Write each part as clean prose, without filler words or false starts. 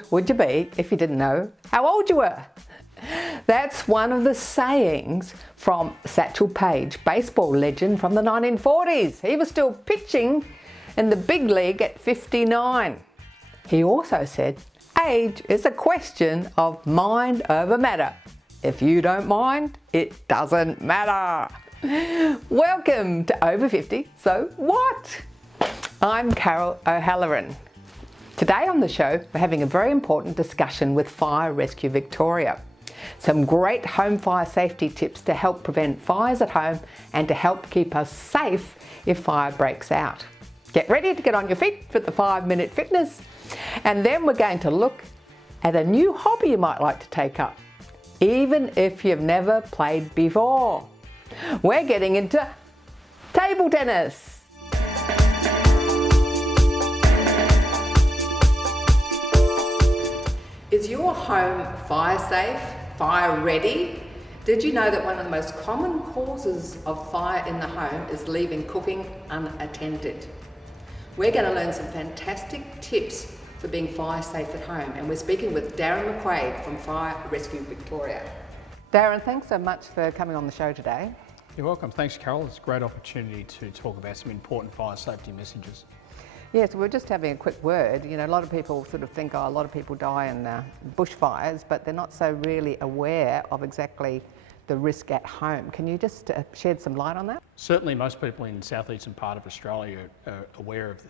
old would you be if you didn't know how old you were? That's one of the sayings from Satchel Paige, baseball legend from the 1940s. He was still pitching in the big league at 59. He also said, age is a question of mind over matter. If you don't mind, it doesn't matter. Welcome to Over 50, So What? I'm Carol O'Halloran. Today on the show, we're having a very important discussion with Fire Rescue Victoria. Some great home fire safety tips to help prevent fires at home and to help keep us safe if fire breaks out. Get ready to get on your feet for the 5-minute fitness. And then we're going to look at a new hobby you might like to take up, even if you've never played before. We're getting into table tennis. Is your home fire safe, fire ready? Did you know that one of the most common causes of fire in the home is leaving cooking unattended? We're going to learn some fantastic tips for being fire safe at home, and we're speaking with Darren McQuade from Fire Rescue Victoria. Darren, thanks so much for coming on the show today. You're welcome. Thanks, Carol. It's a great opportunity to talk about some important fire safety messages. Yes, we're just having a quick word. You know, a lot of people sort of think, a lot of people die in bushfires, but they're not so really aware of exactly the risk at home. Can you just shed some light on that? Certainly most people in the southeastern part of Australia are aware of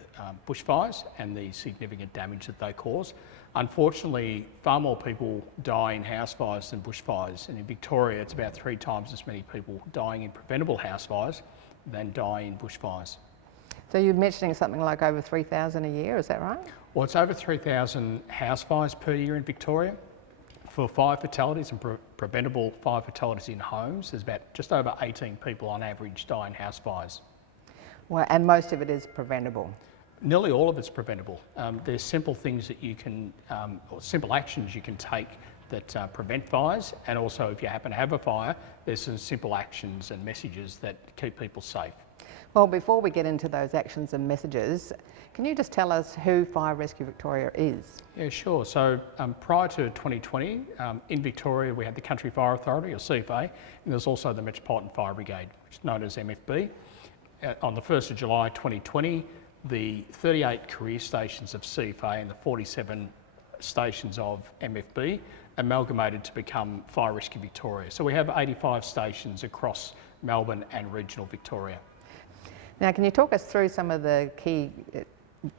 bushfires and the significant damage that they cause. Unfortunately, far more people die in house fires than bushfires, and in Victoria it's about 3 times as many people dying in preventable house fires than die in bushfires. So you're mentioning something like over 3,000 a year, is that right? Well, it's over 3,000 house fires per year in Victoria. For fire fatalities and preventable fire fatalities in homes, there's about just over 18 people on average die in house fires. Well, and most of it is preventable. Nearly all of it's preventable. There's simple things that you can, or simple actions you can take that prevent fires, and also if you happen to have a fire, there's some simple actions and messages that keep people safe. Well, before we get into those actions and messages, can you just tell us who Fire Rescue Victoria is? Yeah, sure. So prior to 2020, in Victoria we had the Country Fire Authority, or CFA, and there's also the Metropolitan Fire Brigade, which is known as MFB. On the 1st of July 2020, the 38 career stations of CFA and the 47 stations of MFB amalgamated to become Fire Rescue Victoria. So we have 85 stations across Melbourne and regional Victoria. Now, can you talk us through some of the key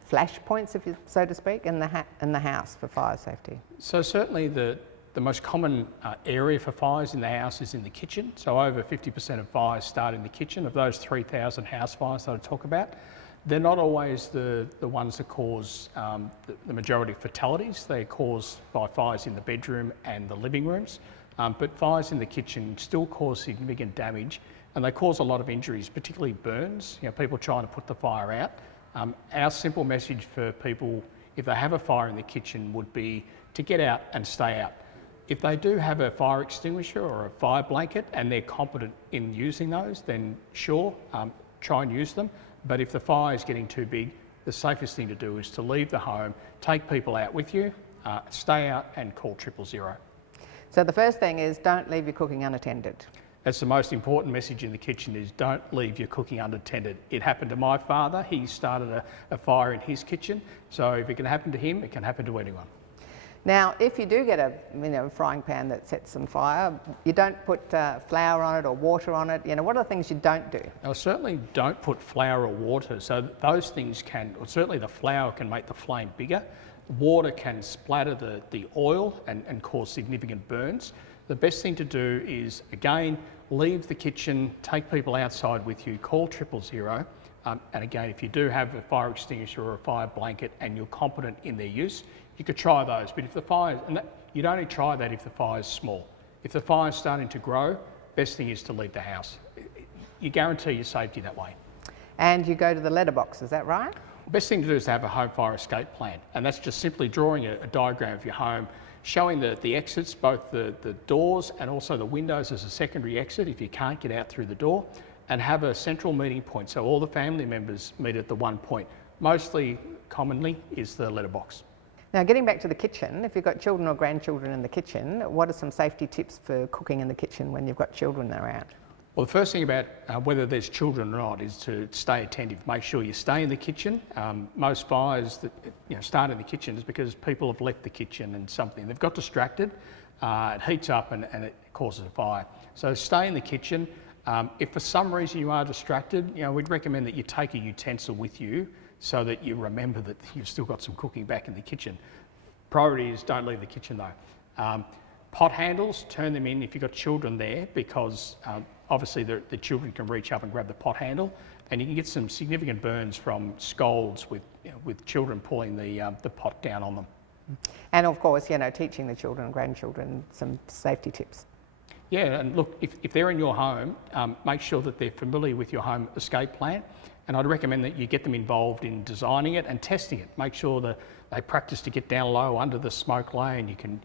flash points, if you, so to speak, in the house for fire safety? So certainly the most common area for fires in the house is in the kitchen. So over 50% of fires start in the kitchen. Of those 3,000 house fires that I talk about, they're not always the ones that cause the majority of fatalities. They're caused by fires in the bedroom and the living rooms. But fires in the kitchen still cause significant damage, and they cause a lot of injuries, particularly burns, people trying to put the fire out. Our simple message for people, if they have a fire in the kitchen, would be to get out and stay out. If they do have a fire extinguisher or a fire blanket and they're competent in using those, then sure, try and use them. But if the fire is getting too big, the safest thing to do is to leave the home, take people out with you, stay out and call 000. So the first thing is don't leave your cooking unattended. That's the most important message in the kitchen, is don't leave your cooking unattended. It happened to my father. He started a fire in his kitchen. So if it can happen to him, it can happen to anyone. Now, if you do get a frying pan that sets on fire, you don't put flour on it or water on it. What are the things you don't do? Now, certainly don't put flour or water. So those things can, or certainly the flour can make the flame bigger. Water can splatter the oil and cause significant burns. The best thing to do is, again, leave the kitchen, take people outside with you, call 000. And again, if you do have a fire extinguisher or a fire blanket and you're competent in their use, you could try those. But if the fire, you'd only try that if the fire's small. If the fire's starting to grow, best thing is to leave the house. You guarantee your safety that way. And you go to the letterbox, is that right? The best thing to do is to have a home fire escape plan, and that's just simply drawing a diagram of your home, showing the exits, both the doors and also the windows as a secondary exit if you can't get out through the door, and have a central meeting point so all the family members meet at the one point. Mostly, commonly, is the letterbox. Now, getting back to the kitchen, if you've got children or grandchildren in the kitchen, what are some safety tips for cooking in the kitchen when you've got children around? Well, the first thing about whether there's children or not is to stay attentive. Make sure you stay in the kitchen. Most fires that start in the kitchen is because people have left the kitchen and they've got distracted. It heats up and it causes a fire. So stay in the kitchen. If for some reason you are distracted, we'd recommend that you take a utensil with you so that you remember that you've still got some cooking back in the kitchen. Priority is don't leave the kitchen though. Pot handles, turn them in if you've got children there, because obviously the children can reach up and grab the pot handle, and you can get some significant burns from scalds with children pulling the pot down on them. And of course, teaching the children and grandchildren some safety tips. Yeah, and look, if they're in your home, make sure that they're familiar with your home escape plan. And I'd recommend that you get them involved in designing it and testing it. Make sure that they practice to get down low under the smoke lane. You can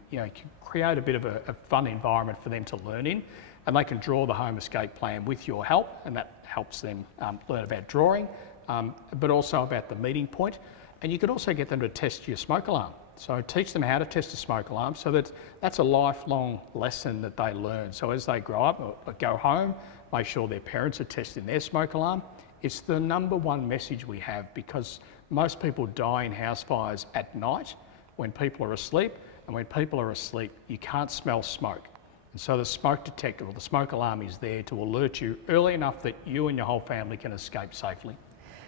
create a bit of a fun environment for them to learn in, and they can draw the home escape plan with your help, and that helps them learn about drawing, but also about the meeting point. And you could also get them to test your smoke alarm. So teach them how to test a smoke alarm, so that's a lifelong lesson that they learn. So as they grow up or go home, make sure their parents are testing their smoke alarm. It's the number one message we have, because most people die in house fires at night when people are asleep, and when people are asleep, you can't smell smoke. And so the smoke detector or the smoke alarm is there to alert you early enough that you and your whole family can escape safely.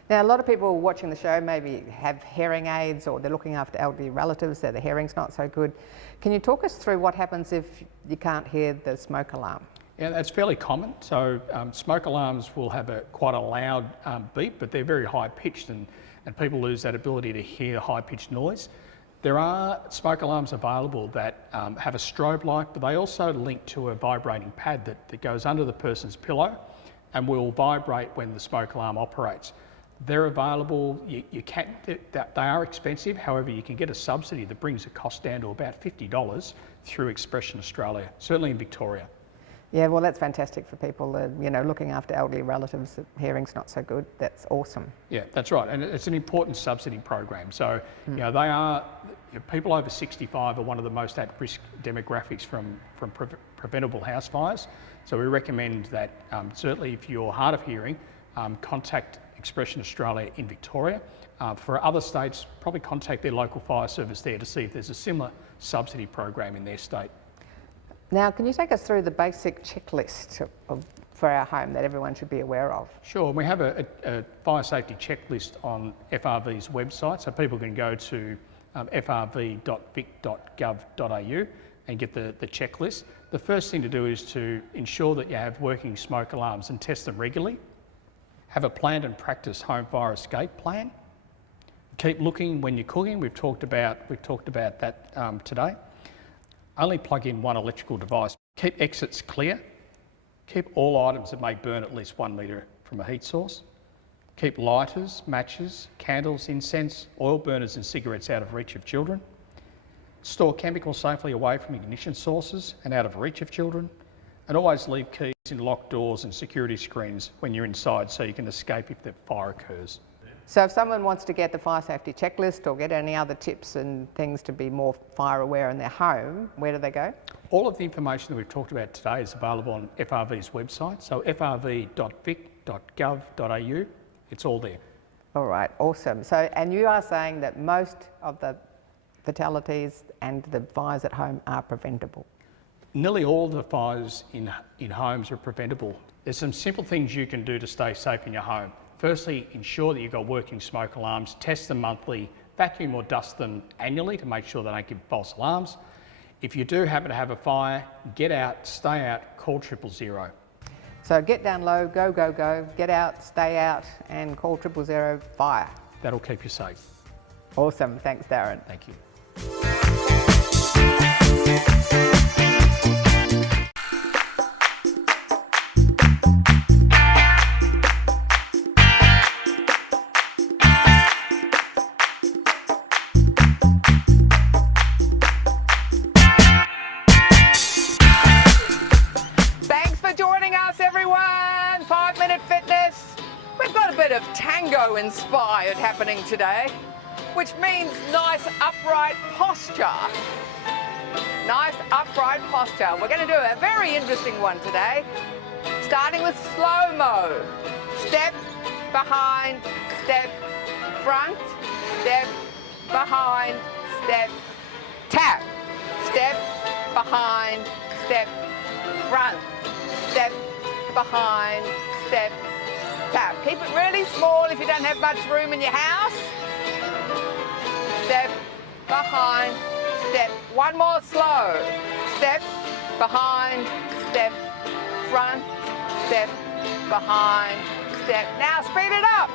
Now, a lot of people watching the show maybe have hearing aids, or they're looking after elderly relatives, so the hearing's not so good. Can you talk us through what happens if you can't hear the smoke alarm? Yeah, that's fairly common. So smoke alarms will have quite a loud beep, but they're very high pitched, and people lose that ability to hear high pitched noise. There are smoke alarms available that have a strobe light, but they also link to a vibrating pad that goes under the person's pillow and will vibrate when the smoke alarm operates. They're available. They are expensive. However, you can get a subsidy that brings the cost down to about $50 through Expression Australia, certainly in Victoria. Yeah, well, that's fantastic for people looking after elderly relatives. The hearing's not so good. That's awesome. Yeah, that's right, and it's an important subsidy program. So, people over 65 are one of the most at-risk demographics from preventable house fires. So we recommend that certainly if you're hard of hearing, contact Expression Australia in Victoria. For other states, probably contact their local fire service there to see if there's a similar subsidy program in their state. Now, can you take us through the basic checklist for our home that everyone should be aware of? Sure, we have a fire safety checklist on FRV's website, so people can go to frv.vic.gov.au and get the checklist. The first thing to do is to ensure that you have working smoke alarms and test them regularly. Have a planned and practiced home fire escape plan. Keep looking when you're cooking. We've talked about that today. Only plug in one electrical device. Keep exits clear. Keep all items that may burn at least 1 metre from a heat source. Keep lighters, matches, candles, incense, oil burners and cigarettes out of reach of children. Store chemicals safely away from ignition sources and out of reach of children. And always leave keys in locked doors and security screens when you're inside so you can escape if the fire occurs. So if someone wants to get the fire safety checklist or get any other tips and things to be more fire aware in their home, where do they go? All of the information that we've talked about today is available on FRV's website, so frv.vic.gov.au. It's all there. All right, awesome. So, and you are saying that most of the fatalities and the fires at home are preventable? Nearly all the fires in homes are preventable. There's some simple things you can do to stay safe in your home. Firstly, ensure that you've got working smoke alarms, test them monthly, vacuum or dust them annually to make sure they don't give false alarms. If you do happen to have a fire, get out, stay out, call 000. So get down low, go, go, go, get out, stay out and call 000 fire. That'll keep you safe. Awesome, thanks Darren. Thank you. Tango Inspired happening today. which means nice upright posture. Nice upright posture. We're going to do a very interesting one today, starting with slow-mo. Step, behind, step, front, step, behind, step, tap. Step, behind, step, front, step, behind, step, tap. Keep it really small if you don't have much room in your house. Step, behind, step. One more slow. Step, behind, step, front, step, behind, step. Now speed it up.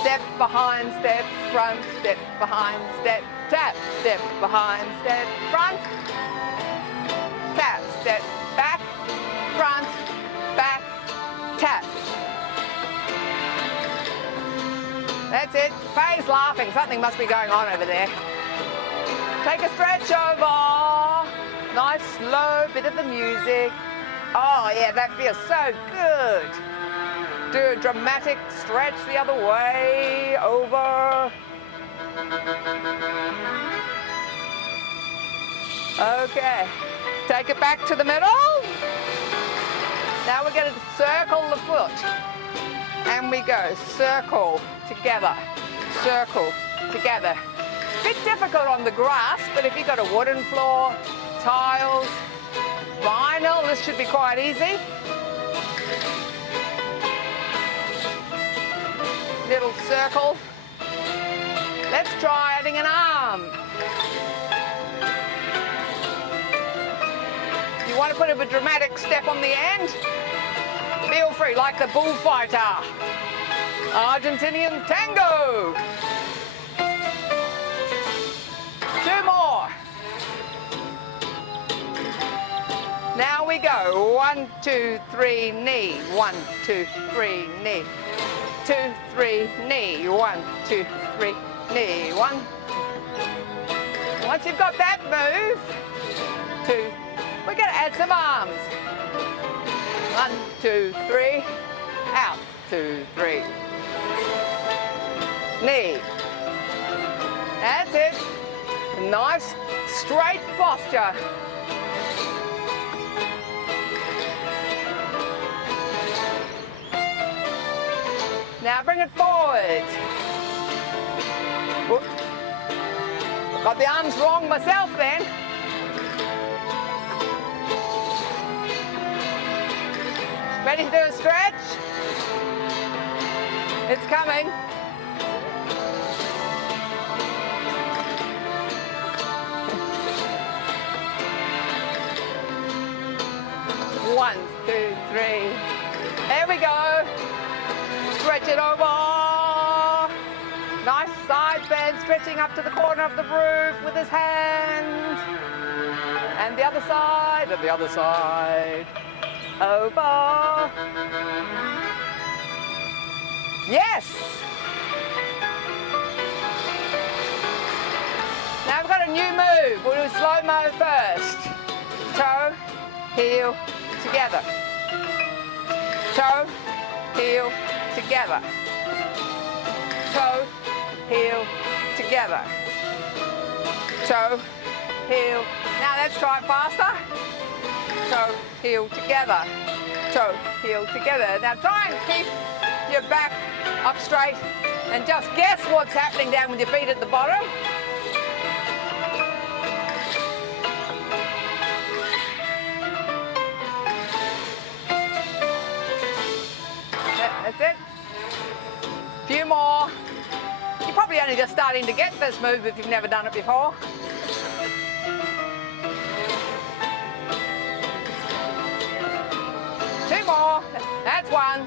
Step, behind, step, front, step, behind, step, tap. Step, behind, step, front, tap. Step, back, front, back, tap. That's it. Faye's laughing. Something must be going on over there. Take a stretch over. Nice slow bit of the music. Oh yeah, that feels so good. Do a dramatic stretch the other way, over. Okay, take it back to the middle. Now we're going to circle the foot. And we go circle, together, circle, together. Bit difficult on the grass, but if you've got a wooden floor, tiles, vinyl, this should be quite easy. Little circle. Let's try adding an arm. You want to put a dramatic step on the end? Feel free, like the bullfighter. Argentinian tango. 2 more. Now we go. 1, 2, 3, knee. 1, 2, 3, knee. 2, 3, knee. 1, 2, 3, knee. 1. Once you've got that move, 2. We're going to add some arms. 1, 2, 3. Out. 2, 3. Knee. That's it. Nice straight posture. Now bring it forward. Whoop. Got the arms wrong myself then. Ready to do a stretch? It's coming. One, 2, 3. There we go. Stretch it over. Nice side bend, stretching up to the corner of the roof with his hand. And the other side, and the other side. Over. Yes. Now we've got a new move. We'll do slow-mo first. Toe, heel, together. Toe, heel, together. Toe, heel, together. Toe, heel. Now let's try it faster. Toe, heel, together. Toe, heel, together. Now try and keep your back up straight and just guess what's happening down with your feet at the bottom. That's it. A few more. You're probably only just starting to get this move if you've never done it before. Two more. That's one.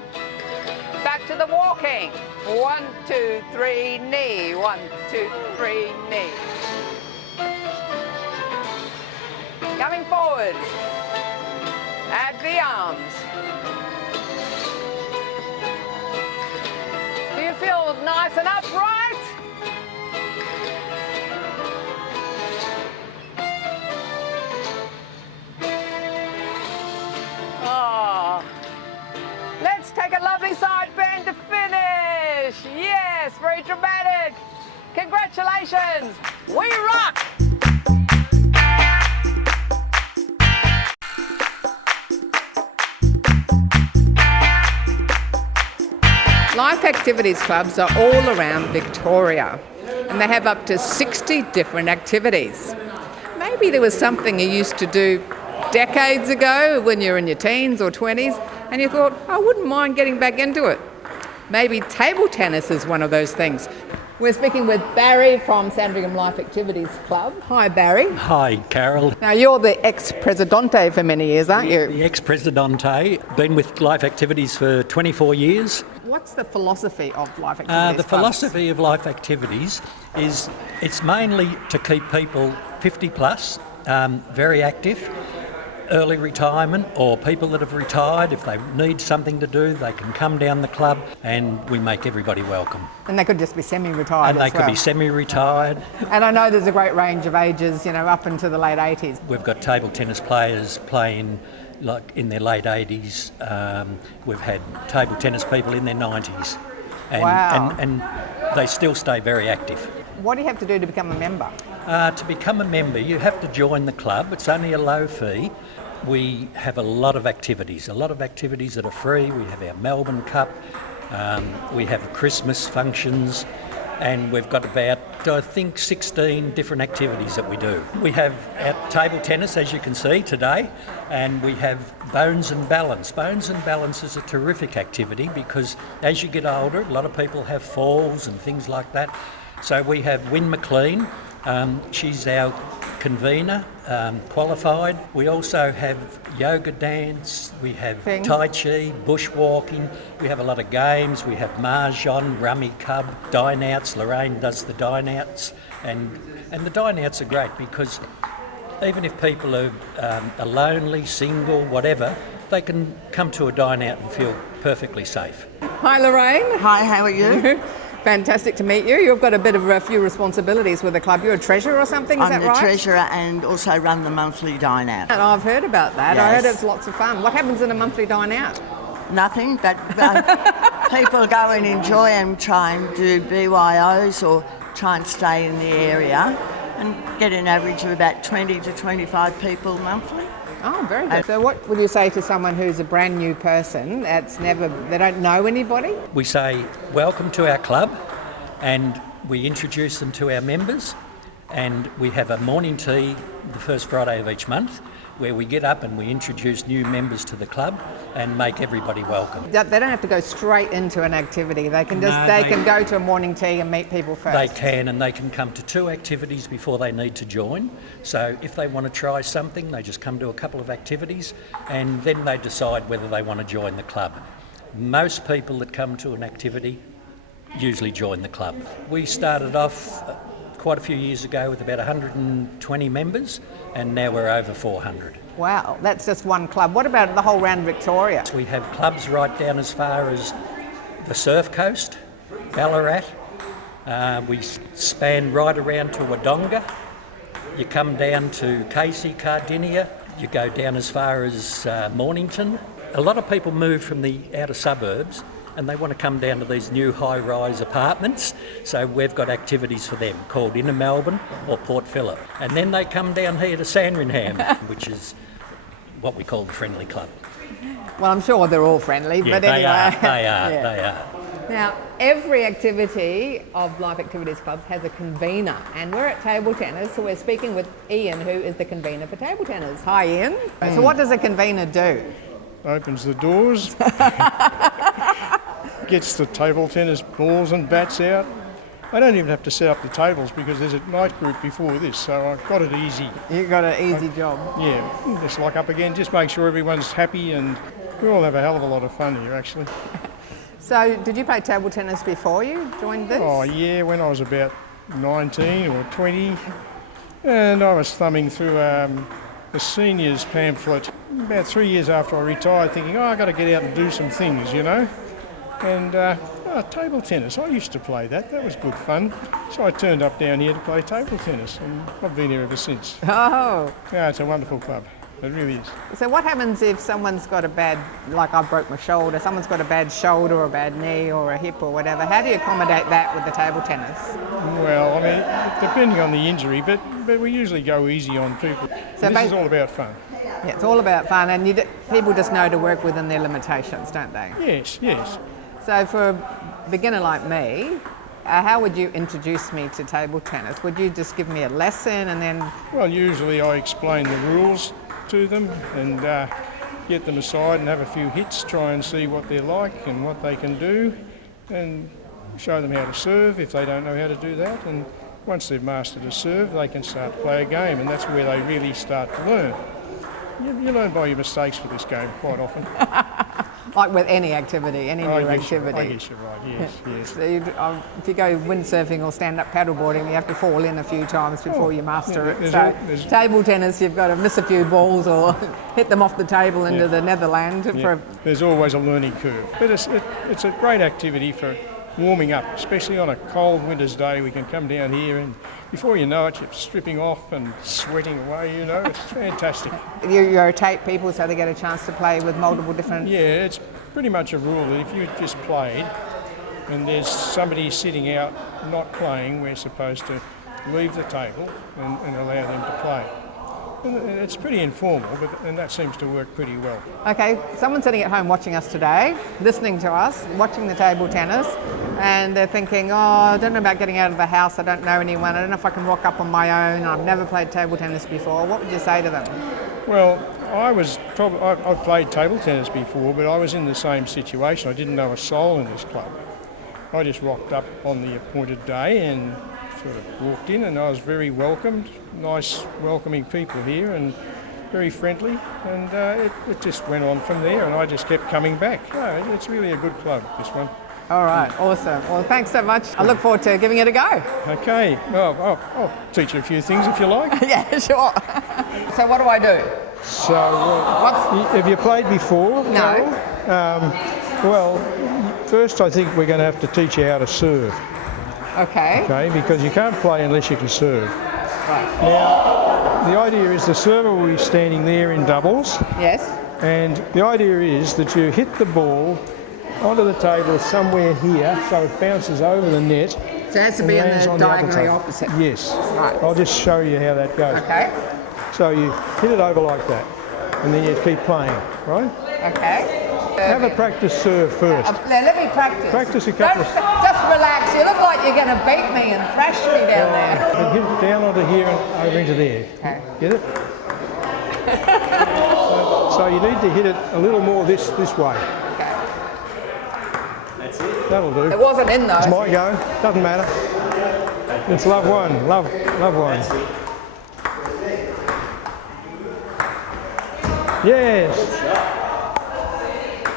Back to the walking. 1, 2, 3, knee. 1, 2, 3, knee. Coming forward. Add the arms. Do you feel nice and upright? Oh. Let's take a lovely side bend to finish. Yes, very dramatic. Congratulations. Congratulations! We rock! Life Activities Clubs are all around Victoria and they have up to 60 different activities. Maybe there was something you used to do decades ago when you were in your teens or 20s and you thought, I wouldn't mind getting back into it. Maybe table tennis is one of those things. We're speaking with Barry from Sandringham Life Activities Club. Hi, Barry. Hi, Carol. Now, you're the ex-presidente for many years, aren't you? The ex-presidente. Been with Life Activities for 24 years. What's the philosophy of Life Activities The Clubs? philosophy of Life Activities is it's mainly to keep people 50 plus, very active, early retirement, or people that have retired. If they need something to do, they can come down the club and we make everybody welcome. And they could just be semi-retired And they could be semi-retired. And I know there's a great range of ages, up into the late 80s. We've got table tennis players playing like in their late 80s. We've had table tennis people in their 90s. And, Wow. and they still stay very active. What do you have to do to become a member? To become a member, you have to join the club. It's only a low fee. We have a lot of activities that are free. We have our Melbourne Cup, we have Christmas functions, and we've got about, I think, 16 different activities that we do. We have our table tennis, as you can see today, and we have bones and balance. Bones and balance is a terrific activity because as you get older, a lot of people have falls and things like that. So we have Wynne McLean, she's our convener, qualified. We also have yoga dance, we have Tai Chi, bushwalking, we have a lot of games, we have Mahjong, Rummy Cub, dine outs. Lorraine does the dine outs, and the dine outs are great because even if people are lonely, single, whatever, they can come to a dine out and feel perfectly safe. Hi, Lorraine. Hi, how are you? Fantastic to meet you. You've got a few responsibilities with the club. You're a treasurer or something, is that right? I'm the treasurer and also run the monthly dine out. And I've heard about that. Yes. I heard it's lots of fun. What happens in a monthly dine out? Nothing, but people go and enjoy and try and do BYOs or try and stay in the area and get an average of about 20 to 25 people monthly. Oh, very good. So what would you say to someone who's a brand new person they don't know anybody? We say, welcome to our club, and we introduce them to our members, and we have a morning tea the first Friday of each month where we get up and we introduce new members to the club and make everybody welcome. They don't have to go straight into an activity. They can can go to a morning tea and meet people first. They can, and they can come to 2 activities before they need to join. So if they want to try something, they just come to a couple of activities and then they decide whether they want to join the club. Most people that come to an activity usually join the club. We started off quite a few years ago with about 120 members, and now we're over 400. Wow, that's just one club. What about the whole round Victoria? We have clubs right down as far as the Surf Coast, Ballarat. We span right around to Wodonga. You come down to Casey, Cardinia. You go down as far as Mornington. A lot of people move from the outer suburbs and they want to come down to these new high-rise apartments. So we've got activities for them called Inner Melbourne or Port Phillip. And then they come down here to Sandringham, which is what we call the Friendly Club. Well, I'm sure they're all friendly, Yeah, but anyway. They are. Yeah. Now, every activity of Life Activities Clubs has a convener, and we're at table tennis, so we're speaking with Ian, who is the convener for table tennis. Hi, Ian. So what does a convener do? Opens the doors, gets the table tennis balls and bats out. I don't even have to set up the tables because there's a night group before this, so I've got it easy. You've got an easy job. Yeah, just lock up again, just make sure everyone's happy, and we all have a hell of a lot of fun here actually. So, did you play table tennis before you joined this? Oh yeah, when I was about 19 or 20, and I was thumbing through the seniors pamphlet about 3 years after I retired, thinking, I've got to get out and do some things, And table tennis, I used to play that. That was good fun. So I turned up down here to play table tennis, and I've been here ever since. Oh. Yeah, it's a wonderful club. It really is. So what happens if someone's got a bad, like I broke my shoulder, someone's got a bad shoulder or a bad knee or a hip or whatever, how do you accommodate that with the table tennis? Well, I mean, depending on the injury, but we usually go easy on people. So this is all about fun. Yeah, it's all about fun, and people just know to work within their limitations, don't they? Yes, yes. So for a beginner like me, how would you introduce me to table tennis? Would you just give me a lesson and then... Well, usually I explain the rules to them and get them aside and have a few hits, try and see what they're like and what they can do, and show them how to serve if they don't know how to do that. And once they've mastered a serve, they can start to play a game, and that's where they really start to learn. You learn by your mistakes with this game quite often. Like with any activity, any new activity. I guess you're right, yes, yes. So if you go windsurfing or stand-up paddleboarding, you have to fall in a few times before you master it. So table tennis, you've got to miss a few balls or hit them off the table into the Netherland. There's always a learning curve. But it's a great activity for warming up, especially on a cold winter's day. We can come down here and before you know it, you're stripping off and sweating away, it's fantastic. You rotate people so they get a chance to play with multiple different... Yeah, it's pretty much a rule that if you just played and there's somebody sitting out not playing, we're supposed to leave the table and allow them to play. And it's pretty informal, and that seems to work pretty well. Okay, someone's sitting at home watching us today, listening to us, watching the table tennis, and they're thinking, oh, I don't know about getting out of the house, I don't know anyone, I don't know if I can rock up on my own, I've never played table tennis before. What would you say to them? Well, I've played table tennis before, but I was in the same situation. I didn't know a soul in this club. I just rocked up on the appointed day and sort of walked in, and I was very welcomed. Nice, welcoming people here, and very friendly, and it just went on from there, and I just kept coming back. It's really a good club, this one. All right, awesome. Well, thanks so much. I look forward to giving it a go. Okay, well, I'll teach you a few things if you like. Yeah, sure. So what do I do? So, have you played before? No. Well, first I think we're going to have to teach you how to serve. Okay. Okay, because you can't play unless you can serve. Right. Now, the idea is the server will be standing there in doubles. Yes. And the idea is that you hit the ball onto the table somewhere here, so it bounces over the net. So it has to be in the diagonally opposite. Yes. Right. I'll just show you how that goes. Okay. So you hit it over like that, and then you keep playing, right? Okay. Have a practice serve first. Let me practice. Practice a couple of... Just relax. You look like you're going to beat me and thrash me down there. And hit it down onto here and over into there. Okay. Get it? So you need to hit it a little more this way. Okay. That's it. That'll do. It wasn't in though. It's my go. Doesn't matter. It's love one. Love one. Yes.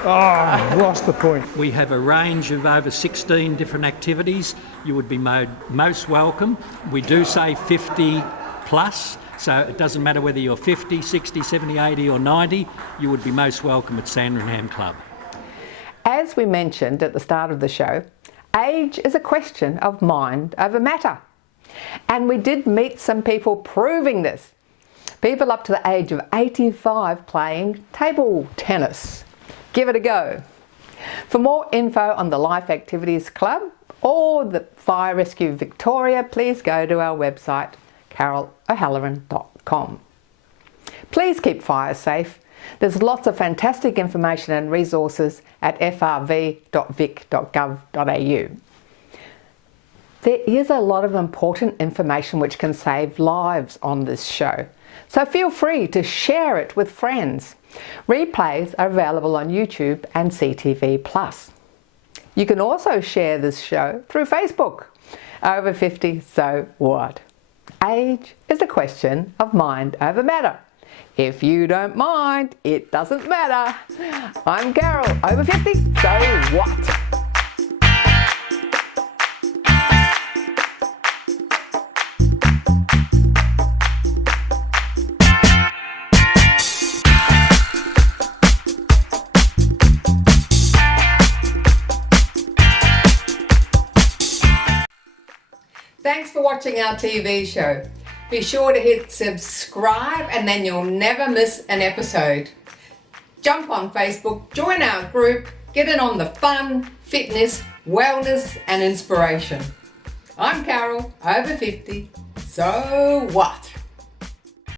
Oh, I've lost the point. We have a range of over 16 different activities. You would be most welcome. We do say 50 plus, so it doesn't matter whether you're 50, 60, 70, 80 or 90, you would be most welcome at Sandringham Club. As we mentioned at the start of the show, age is a question of mind over matter. And we did meet some people proving this. People up to the age of 85 playing table tennis. Give it a go. For more info on the Life Activities Club or the Fire Rescue Victoria, please go to our website, carolohalloran.com. Please keep fires safe. There's lots of fantastic information and resources at frv.vic.gov.au. There is a lot of important information which can save lives on this show, so feel free to share it with friends. Replays are available on YouTube and CTV+. You can also share this show through Facebook. Over 50, so what? Age is a question of mind over matter. If you don't mind, it doesn't matter. I'm Carol, over 50, so what? Thanks for watching our TV show. Be sure to hit subscribe and then you'll never miss an episode. Jump on Facebook, join our group, get in on the fun, fitness, wellness and inspiration. I'm Carol, over 50. So what?